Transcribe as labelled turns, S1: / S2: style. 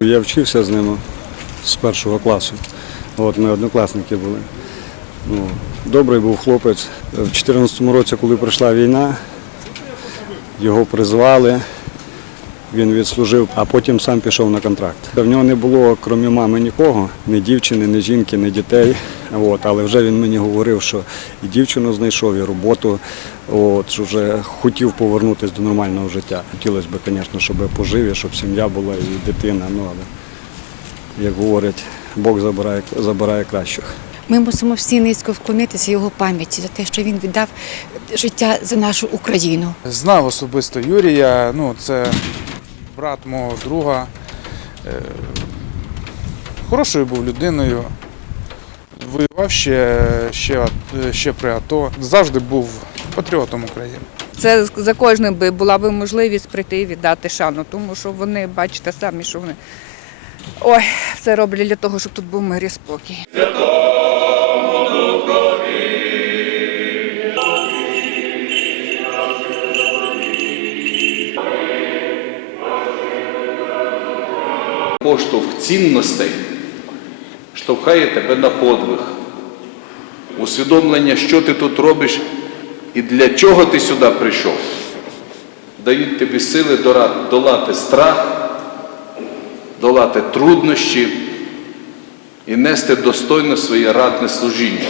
S1: Я вчився з ним з першого класу. От ми однокласники були. Ну, добрий був хлопець. В 2014 році, коли прийшла війна, його призвали, він відслужив, а потім сам пішов на контракт. В нього не було, крім мами, нікого, ні дівчини, ні жінки, ні дітей. От, але вже він мені говорив, що і дівчину знайшов, і роботу. От, що вже хотів повернутися до нормального життя. Хотілося б, звісно, щоб пожив, і щоб сім'я була і дитина. Ну, але, як говорять, Бог забирає, забирає кращих.
S2: Ми мусимо всі низько вклонитися його пам'яті за те, що він віддав життя за нашу Україну.
S3: Знав особисто Юрія, ну це брат мого друга. Е, Хорошою був людиною. Воював ще, ще, ще при АТО. Завжди був патріотом України.
S4: Це за кожним би була б можливість прийти і віддати шану, тому що вони, бачите самі, що вони ой, все роблять для того, щоб тут був мир і спокій.
S5: Поштовх цінностей штовхає тебе на подвиг. Усвідомлення, що ти тут робиш і для чого ти сюди прийшов, дають тобі сили долати страх, долати труднощі і нести достойно своє ратне служіння.